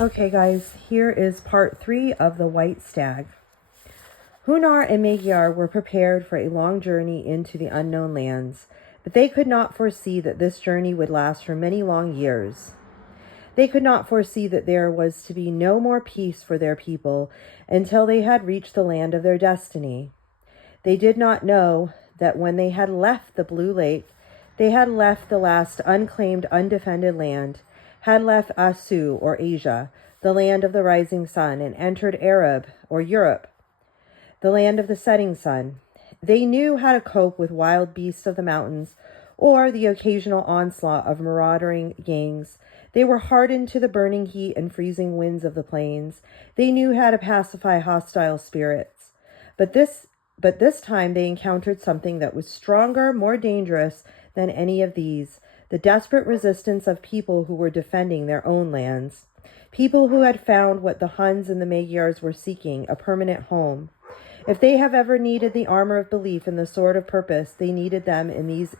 Okay, guys, here is part 3 of the White Stag. Hunar and Magyar were prepared for a long journey into the unknown lands, but they could not foresee that this journey would last for many long years. They could not foresee that there was to be no more peace for their people until they had reached the land of their destiny. They did not know that when they had left the Blue Lake, they had left the last unclaimed, undefended land, had left Asu, or Asia, the land of the rising sun, and entered Arab, or Europe, the land of the setting sun. They knew how to cope with wild beasts of the mountains, or the occasional onslaught of marauding gangs. They were hardened to the burning heat and freezing winds of the plains. They knew how to pacify hostile spirits. But this time they encountered something that was stronger, more dangerous than any of these: the desperate resistance of people who were defending their own lands. People who had found what the Huns and the Magyars were seeking, a permanent home. If they have ever needed the armor of belief and the sword of purpose, they needed them in these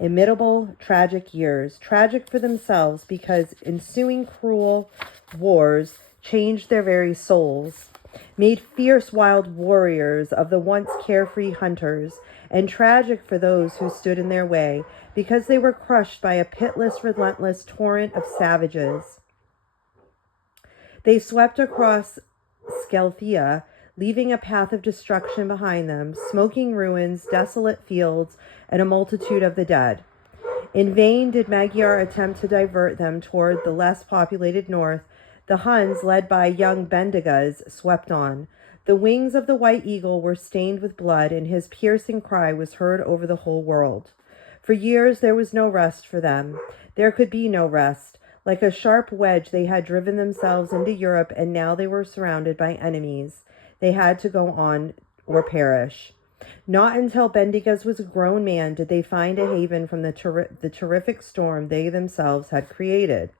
imitable, tragic years. Tragic for themselves because ensuing cruel wars changed their very souls, made fierce wild warriors of the once carefree hunters, and tragic for those who stood in their way because they were crushed by a pitiless, relentless torrent of savages. They swept across Skelthia, leaving a path of destruction behind them, smoking ruins, desolate fields, and a multitude of the dead. In vain did Magyar attempt to divert them toward the less populated north. The Huns, led by young Bendigas, swept on. The wings of the white eagle were stained with blood, and his piercing cry was heard over the whole world. For years there was no rest for them. There could be no rest. Like a sharp wedge, they had driven themselves into Europe, and now they were surrounded by enemies. They had to go on or perish. Not until Bendigas was a grown man did they find a haven from the terrific storm they themselves had created.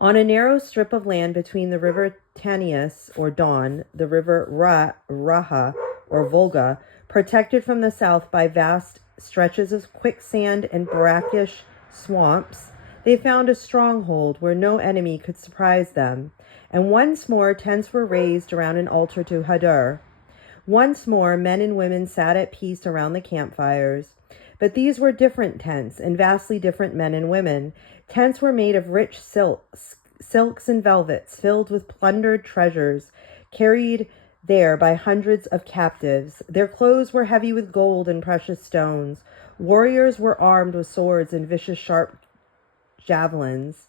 On a narrow strip of land between the river Tanius, or Don, the river Raha, or Volga, protected from the south by vast stretches of quicksand and brackish swamps, they found a stronghold where no enemy could surprise them. And once more tents were raised around an altar to Hadur. Once more men and women sat at peace around the campfires. But these were different tents, and vastly different men and women. Tents were made of rich silks and velvets, filled with plundered treasures, carried there by hundreds of captives. Their clothes were heavy with gold and precious stones. Warriors were armed with swords and vicious sharp javelins.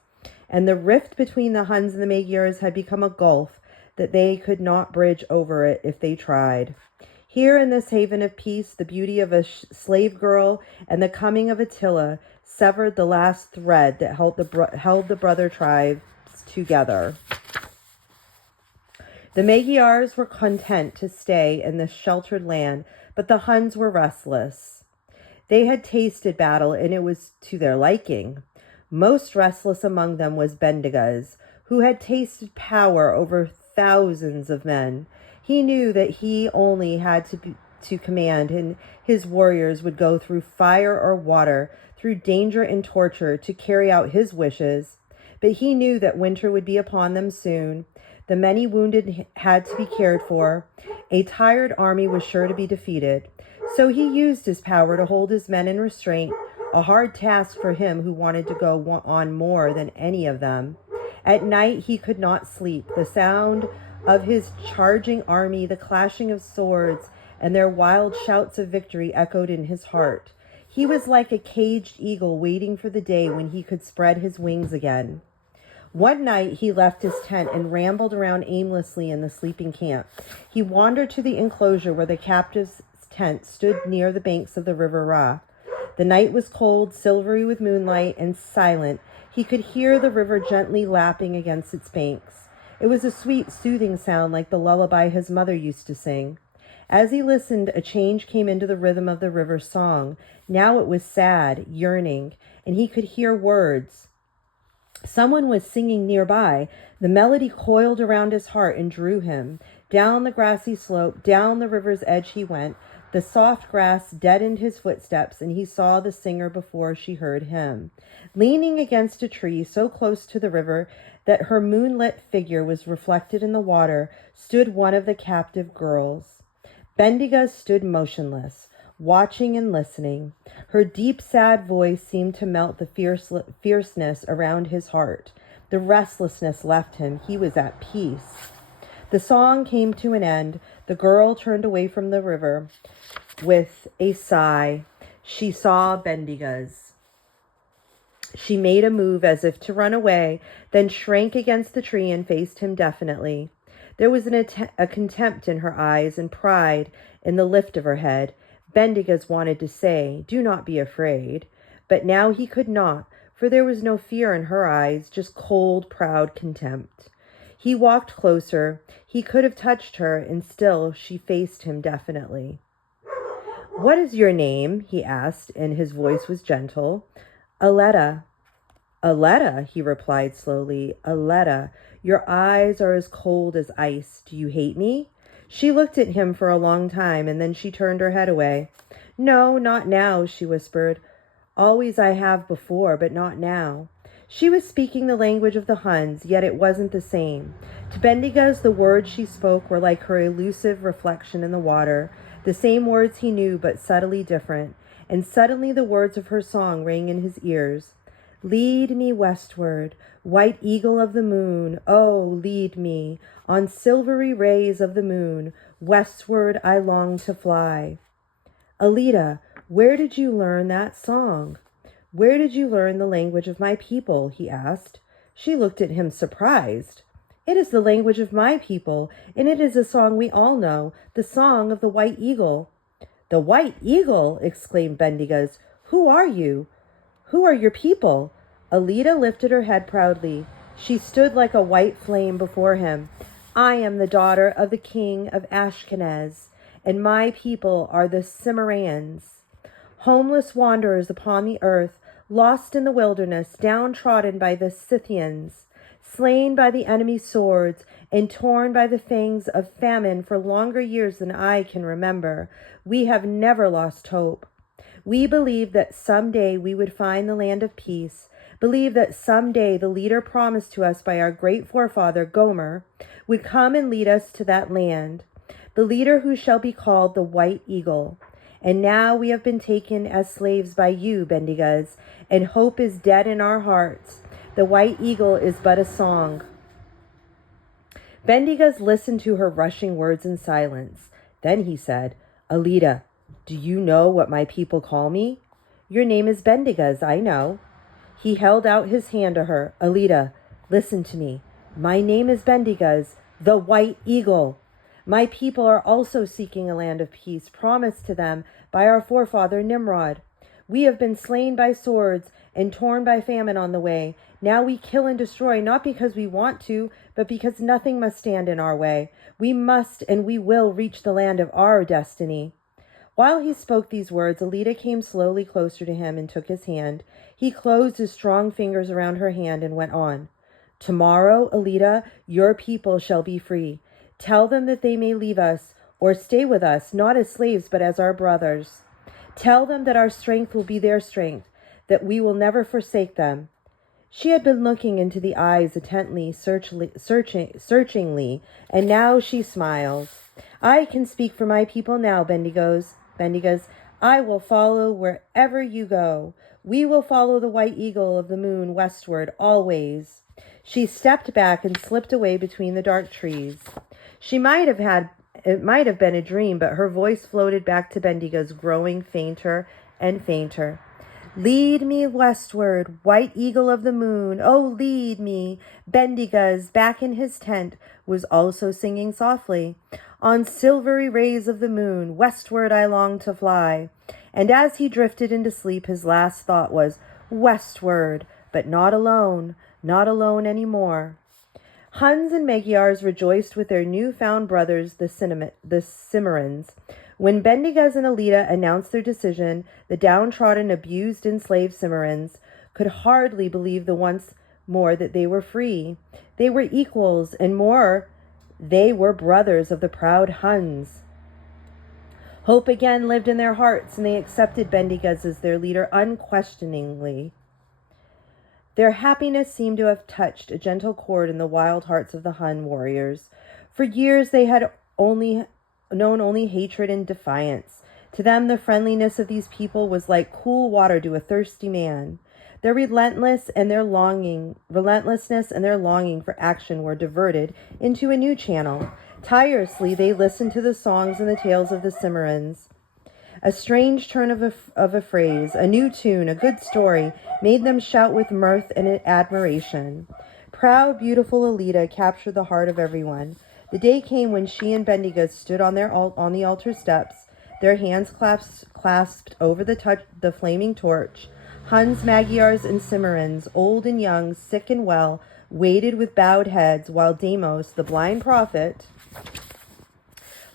And the rift between the Huns and the Magyars had become a gulf that they could not bridge over it if they tried. Here in this haven of peace, the beauty of a slave girl and the coming of Attila severed the last thread that held the brother tribes together. The Magyars were content to stay in this sheltered land, but the Huns were restless. They had tasted battle, and it was to their liking. Most restless among them was Bendigas, who had tasted power over thousands of men. He knew that he only had to command, and his warriors would go through fire or water, through danger and torture to carry out his wishes. But he knew that winter would be upon them soon. The many wounded had to be cared for. A tired army was sure to be defeated. So he used his power to hold his men in restraint, a hard task for him who wanted to go on more than any of them. At night he could not sleep. The sound of his charging army, the clashing of swords, and their wild shouts of victory echoed in his heart. He was like a caged eagle waiting for the day when he could spread his wings again. One night he left his tent and rambled around aimlessly in the sleeping camp. He wandered to the enclosure where the captives' tent stood near the banks of the river Ra. The night was cold, silvery with moonlight, and silent. He could hear the river gently lapping against its banks. It was a sweet, soothing sound like the lullaby his mother used to sing. As he listened, a change came into the rhythm of the river's song. Now it was sad, yearning, and he could hear words. Someone was singing nearby. The melody coiled around his heart and drew him. Down the grassy slope, down the river's edge he went. The soft grass deadened his footsteps, and he saw the singer before she heard him. Leaning against a tree so close to the river that her moonlit figure was reflected in the water, stood one of the captive girls. Bendiga stood motionless, watching and listening. Her deep, sad voice seemed to melt the fierceness around his heart. The restlessness left him. He was at peace. The song came to an end. The girl turned away from the river with a sigh. She saw Bendiga's. She made a move as if to run away, then shrank against the tree and faced him definitely. There was a contempt in her eyes and pride in the lift of her head. Bendiga's wanted to say, "Do not be afraid," but now he could not, for there was no fear in her eyes, just cold, proud contempt. He walked closer. He could have touched her, and still she faced him definitely. "What is your name?" he asked, and his voice was gentle. "Aletta." "Aletta," he replied slowly. "Aletta, your eyes are as cold as ice. Do you hate me?" She looked at him for a long time, and then she turned her head away. "No, not now," she whispered. "Always I have before, but not now." She was speaking the language of the Huns, yet it wasn't the same. To Bendiga's, the words she spoke were like her elusive reflection in the water, the same words he knew, but subtly different. And suddenly the words of her song rang in his ears. "Lead me westward, white eagle of the moon, oh, lead me, on silvery rays of the moon, westward I long to fly." "Alida, where did you learn that song? Where did you learn the language of my people?" he asked. She looked at him surprised. "It is the language of my people, and it is a song we all know, the song of the white eagle." "The white eagle!" exclaimed Bendigas. "Who are you? Who are your people?" Alida lifted her head proudly. She stood like a white flame before him. "I am the daughter of the king of Ashkenaz, and my people are the Cimmerians, homeless wanderers upon the earth, lost in the wilderness, downtrodden by the Scythians, slain by the enemy's swords, and torn by the fangs of famine for longer years than I can remember. We have never lost hope. We believed that someday we would find the land of peace, believed that someday the leader promised to us by our great forefather Gomer would come and lead us to that land, the leader who shall be called the White Eagle. And now we have been taken as slaves by you, Bendigas, and hope is dead in our hearts. The White Eagle is but a song." Bendigas listened to her rushing words in silence. Then he said, "Alida, do you know what my people call me?" "Your name is Bendigas, I know." He held out his hand to her. "Alida, listen to me. My name is Bendigas, the White Eagle. My people are also seeking a land of peace promised to them by our forefather Nimrod. We have been slain by swords and torn by famine on the way. Now we kill and destroy, not because we want to, but because nothing must stand in our way. We must and we will reach the land of our destiny." While he spoke these words, Alida came slowly closer to him and took his hand. He closed his strong fingers around her hand and went on. "Tomorrow, Alida, your people shall be free. Tell them that they may leave us or stay with us, not as slaves, but as our brothers. Tell them that our strength will be their strength, that we will never forsake them." She had been looking into the eyes intently, searchingly, and now she smiled. "I can speak for my people now, Bendigas. I will follow wherever you go. We will follow the White Eagle of the moon westward, always." She stepped back and slipped away between the dark trees. It might have been a dream, but her voice floated back to Bendigas, growing fainter and fainter. "Lead me westward, White Eagle of the moon, oh, lead me." Bendigas, back in his tent, was also singing softly. "On silvery rays of the moon, westward I long to fly." And as he drifted into sleep, his last thought was, "Westward, but not alone any more." Huns and Magyars rejoiced with their newfound brothers, the Cimmerians. When Bendigas and Alida announced their decision, the downtrodden, abused, enslaved Cimmerians could hardly believe the once more that they were free. They were equals, and more, they were brothers of the proud Huns. Hope again lived in their hearts, and they accepted Bendigas as their leader unquestioningly. Their happiness seemed to have touched a gentle chord in the wild hearts of the Hun warriors. For years they had known only hatred and defiance. To them, the friendliness of these people was like cool water to a thirsty man. Their relentlessness and their longing for action were diverted into a new channel. Tirelessly, they listened to the songs and the tales of the Cimmerians. A strange turn of a phrase, a new tune, a good story, made them shout with mirth and admiration. Proud, beautiful Alida captured the heart of everyone. The day came when she and Bendiga stood on the altar steps, their hands clasped over the flaming torch. Huns, Magyars, and Cimmerians, old and young, sick and well, waited with bowed heads, while Deimos, the blind prophet,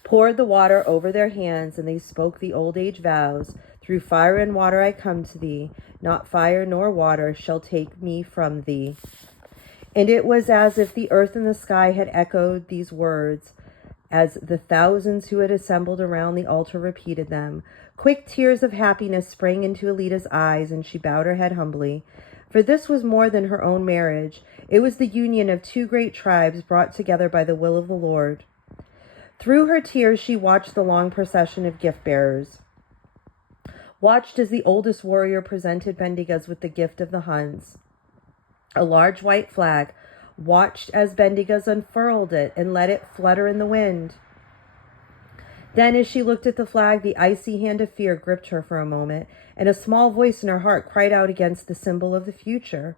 poured the water over their hands, and they spoke the old age vows. Through fire and water I come to thee, not fire nor water shall take me from thee. And it was as if the earth and the sky had echoed these words, as the thousands who had assembled around the altar repeated them. Quick tears of happiness sprang into Alida's eyes, and she bowed her head humbly. For this was more than her own marriage. It was the union of two great tribes brought together by the will of the Lord. Through her tears, she watched the long procession of gift-bearers. Watched as the oldest warrior presented Bendigas with the gift of the Huns, a large white flag. Watched as Bendigas unfurled it and let it flutter in the wind. Then, as she looked at the flag, the icy hand of fear gripped her for a moment, and a small voice in her heart cried out against the symbol of the future.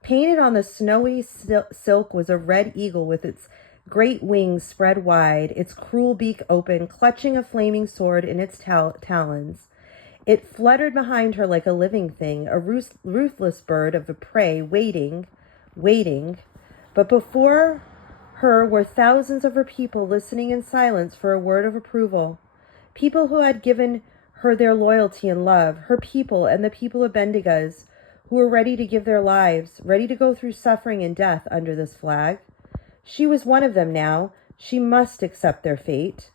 Painted on the snowy silk was a red eagle with its great wings spread wide, its cruel beak open, clutching a flaming sword in its talons. It fluttered behind her like a living thing, a ruthless bird of a prey, waiting. But before her were thousands of her people listening in silence for a word of approval. People who had given her their loyalty and love, her people and the people of Bendigas, who were ready to give their lives, ready to go through suffering and death under this flag. She was one of them now. She must accept their fate.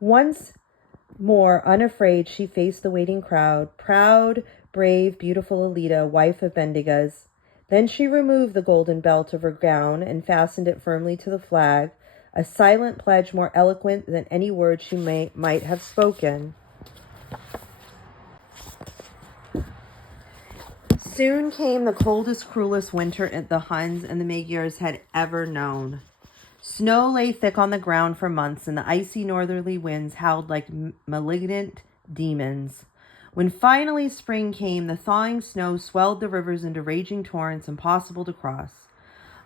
Once more, unafraid, she faced the waiting crowd. Proud, brave, beautiful Alida, wife of Bendigas. Then she removed the golden belt of her gown and fastened it firmly to the flag, a silent pledge more eloquent than any words she might have spoken. Soon came the coldest, cruelest winter the Huns and the Magyars had ever known. Snow lay thick on the ground for months, and the icy northerly winds howled like malignant demons. When finally spring came, the thawing snow swelled the rivers into raging torrents impossible to cross.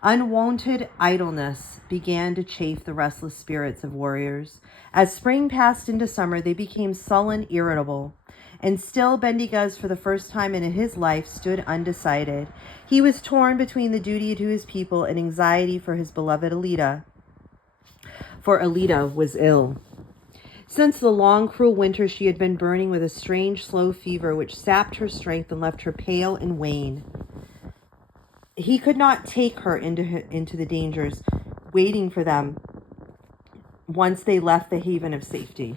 Unwonted idleness began to chafe the restless spirits of warriors. As spring passed into summer, they became sullen, irritable. And still Bendigas, for the first time in his life, stood undecided. He was torn between the duty to his people and anxiety for his beloved Alida. For Alida was ill. Since the long, cruel winter, she had been burning with a strange, slow fever which sapped her strength and left her pale and wan. He could not take her into the dangers waiting for them once they left the haven of safety.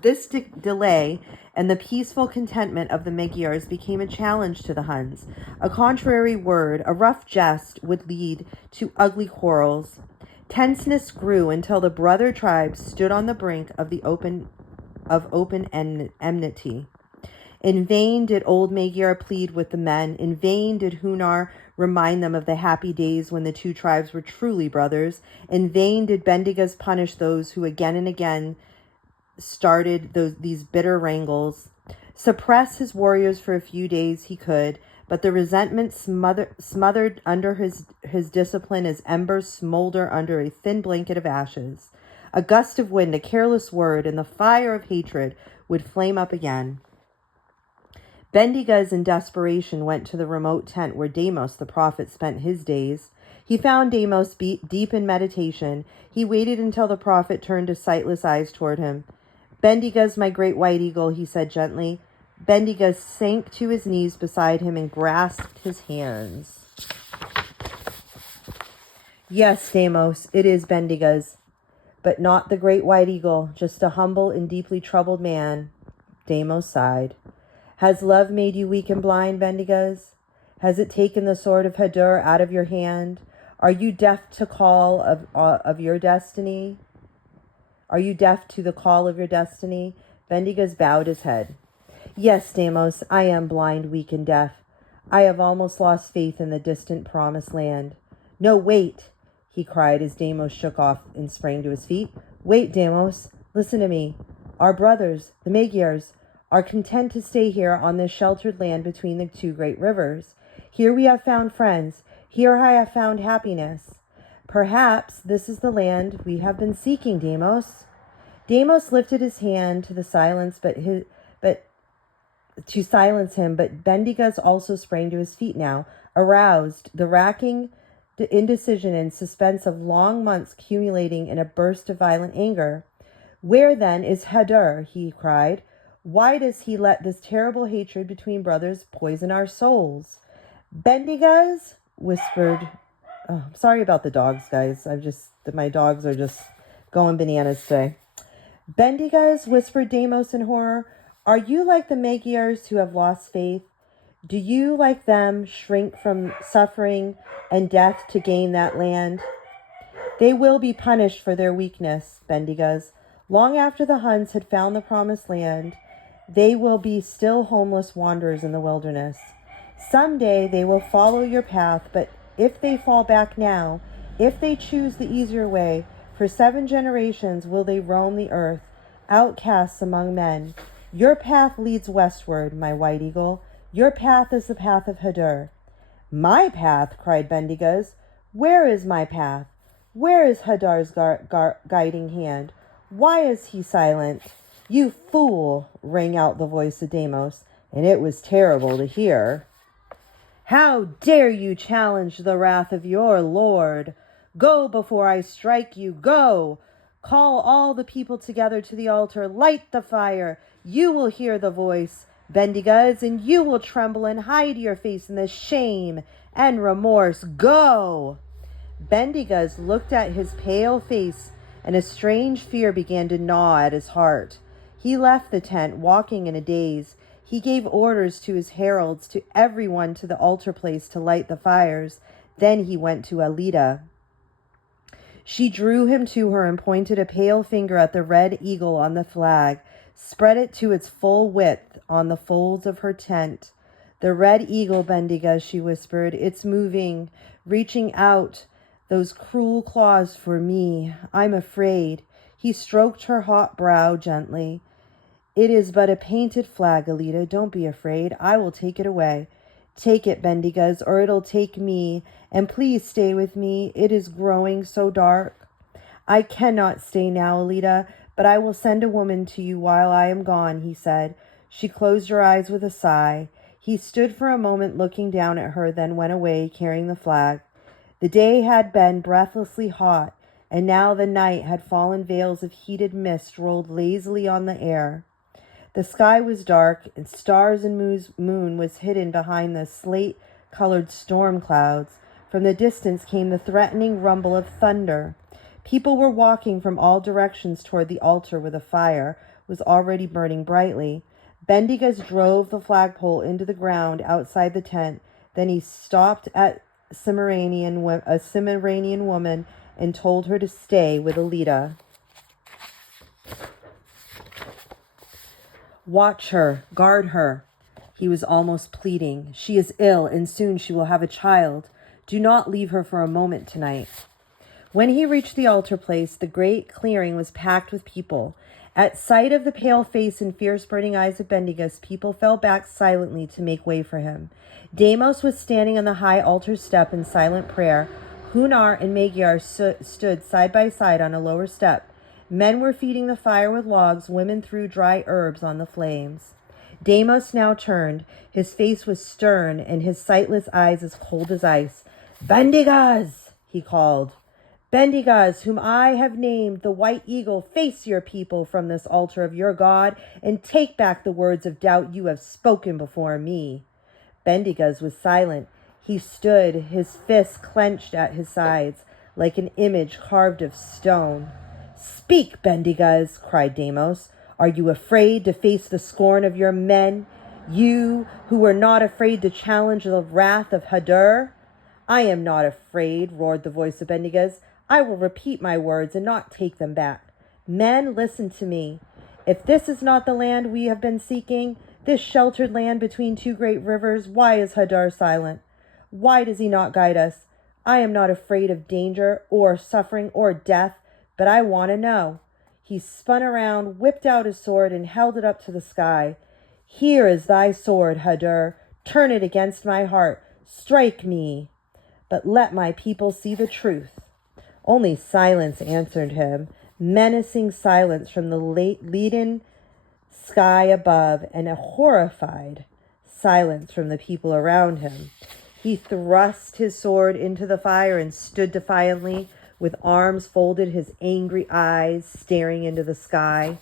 This delay and the peaceful contentment of the Magyars became a challenge to the Huns. A contrary word, a rough jest, would lead to ugly quarrels. Tenseness grew until the brother tribes stood on the brink of open enmity. In vain did old Magyar plead with the men. In vain did Hunar remind them of the happy days when the two tribes were truly brothers. In vain did Bendigas punish those who again and again started these bitter wrangles. Suppress his warriors for a few days he could, but the resentment smothered under his discipline as embers smolder under a thin blanket of ashes. A gust of wind, a careless word, and the fire of hatred would flame up again. Bendigas, in desperation, went to the remote tent where Deimos, the prophet, spent his days. He found Deimos deep in meditation. He waited until the prophet turned his sightless eyes toward him. Bendigas, my great white eagle, he said gently. Bendigas sank to his knees beside him and grasped his hands. Yes, Deimos, it is Bendigas. But not the great white eagle, just a humble and deeply troubled man. Deimos sighed. Has love made you weak and blind, Bendigoes? Has it taken the sword of Hadur out of your hand? Are you deaf to call of your destiny? Are you deaf to the call of your destiny? Bendigoes bowed his head. Yes, Deimos, I am blind, weak, and deaf. I have almost lost faith in the distant promised land. No, wait, he cried as Deimos shook off and sprang to his feet. Wait, Deimos, listen to me. Our brothers, the Magyars, are content to stay here on this sheltered land between the two great rivers. Here we have found friends. Here I have found happiness. Perhaps this is the land we have been seeking, Deimos. Deimos lifted his hand to the silence, to silence him, but Bendigoes also sprang to his feet now, aroused, the racking indecision and suspense of long months accumulating in a burst of violent anger. Where then is Hadur? He cried. Why does he let this terrible hatred between brothers poison our souls? Bendigoes, whispered. Oh, I'm sorry about the dogs, guys. My dogs are just going bananas today. Bendigoes, whispered Deimos in horror. Are you like the Magyars who have lost faith? Do you, like them, shrink from suffering and death to gain that land? They will be punished for their weakness, Bendigoes. Long after the Huns had found the promised land, they will be still homeless wanderers in the wilderness. Someday they will follow your path, but if they fall back now, if they choose the easier way, for 7 generations will they roam the earth, outcasts among men. Your path leads westward, my white eagle. Your path is the path of Hadur. My path, cried Bendigoes. Where is my path? Where is Hadur's guiding hand? Why is he silent? You fool, rang out the voice of Deimos, and it was terrible to hear. How dare you challenge the wrath of your lord? Go before I strike you, go! Call all the people together to the altar, light the fire. You will hear the voice, Bendigoes, and you will tremble and hide your face in the shame and remorse. Go! Bendigoes looked at his pale face, and a strange fear began to gnaw at his heart. He left the tent, walking in a daze. He gave orders to his heralds, to everyone to the altar place to light the fires. Then he went to Alida. She drew him to her and pointed a pale finger at the red eagle on the flag, spread it to its full width on the folds of her tent. The red eagle, Bendigo, she whispered. It's moving, reaching out those cruel claws for me. I'm afraid. He stroked her hot brow gently. It is but a painted flag, Alida. Don't be afraid. I will take it away. Take it, Bendigoes, or it'll take me. And please stay with me. It is growing so dark. I cannot stay now, Alida, but I will send a woman to you while I am gone, he said. She closed her eyes with a sigh. He stood for a moment looking down at her, then went away, carrying the flag. The day had been breathlessly hot, and now the night had fallen. Veils of heated mist rolled lazily on the air. The sky was dark, and stars and moon was hidden behind the slate-colored storm clouds. From the distance came the threatening rumble of thunder. People were walking from all directions toward the altar where the fire was already burning brightly. Bendigoes drove the flagpole into the ground outside the tent. Then he stopped at a Cimmerian woman and told her to stay with Alida. Watch her, guard her. He was almost pleading. She is ill, and soon she will have a child. Do not leave her for a moment tonight. When he reached the altar place, the great clearing was packed with people. At sight of the pale face and fierce burning eyes of Bendigoes, people fell back silently to make way for him. Deimos was standing on the high altar step in silent prayer. Hunar and Magyar stood side by side on a lower step. Men were feeding the fire with logs. Women threw dry herbs on the flames. Deimos now turned. His face was stern and his sightless eyes as cold as ice. Bendigoes, he called. Bendigoes, whom I have named the White Eagle, face your people from this altar of your God and take back the words of doubt you have spoken before me. Bendigoes was silent. He stood, his fists clenched at his sides, like an image carved of stone. Speak, Bendigas, cried Deimos. Are you afraid to face the scorn of your men? You who were not afraid to challenge the wrath of Hadur? I am not afraid, roared the voice of Bendigas. I will repeat my words and not take them back. Men, listen to me. If this is not the land we have been seeking, this sheltered land between two great rivers, why is Hadur silent? Why does he not guide us? I am not afraid of danger or suffering or death, but I want to know. He spun around, whipped out his sword, and held it up to the sky. Here is thy sword, Hadur. Turn it against my heart. Strike me. But let my people see the truth. Only silence answered him, menacing silence from the leaden sky above, and a horrified silence from the people around him. He thrust his sword into the fire and stood defiantly, with arms folded, his angry eyes staring into the sky.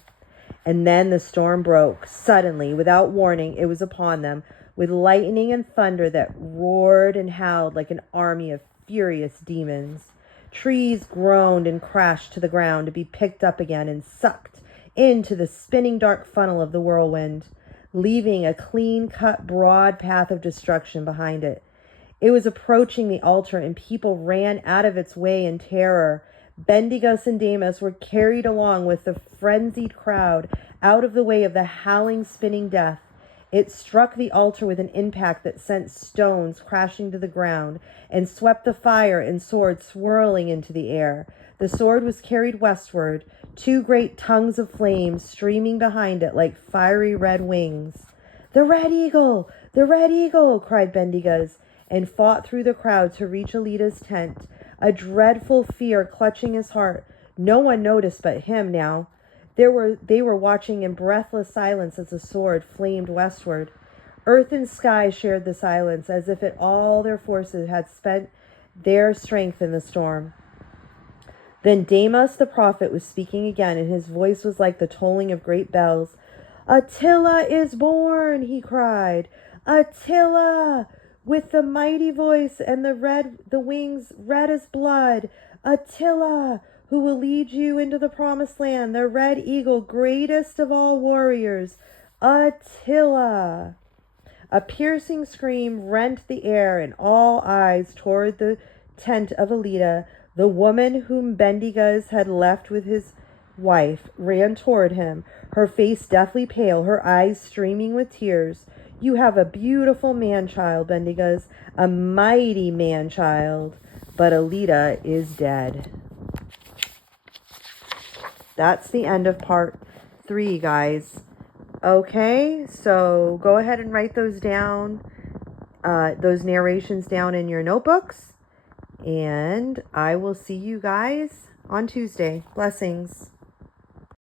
And then the storm broke. Suddenly, without warning, it was upon them, with lightning and thunder that roared and howled like an army of furious demons. Trees groaned and crashed to the ground to be picked up again and sucked into the spinning dark funnel of the whirlwind, leaving a clean-cut, broad path of destruction behind it. It was approaching the altar, and people ran out of its way in terror. Bendigas and Deimos were carried along with the frenzied crowd out of the way of the howling, spinning death. It struck the altar with an impact that sent stones crashing to the ground and swept the fire and sword swirling into the air. The sword was carried westward, two great tongues of flame streaming behind it like fiery red wings. "The Red Eagle! The Red Eagle!" cried Bendigas, and fought through the crowd to reach Alita's tent, a dreadful fear clutching his heart. No one noticed but him now. They were watching in breathless silence as the sword flamed westward. Earth and sky shared the silence, as if all their forces had spent their strength in the storm. Then Deimos the prophet was speaking again, and his voice was like the tolling of great bells. "Attila is born," he cried. "Attila! With the mighty voice and the wings red as blood. Attila, who will lead you into the promised land, the Red Eagle, greatest of all warriors. Attila!" A piercing scream rent the air, and all eyes toward the tent of Alita. The woman whom Bendigas had left with his wife ran toward him, her face deathly pale, her eyes streaming with tears. "You have a beautiful man-child, Bendigas, a mighty man-child, but Alita is dead." That's the end of part 3, guys. Okay, so go ahead and write those down, those narrations down in your notebooks, and I will see you guys on Tuesday. Blessings.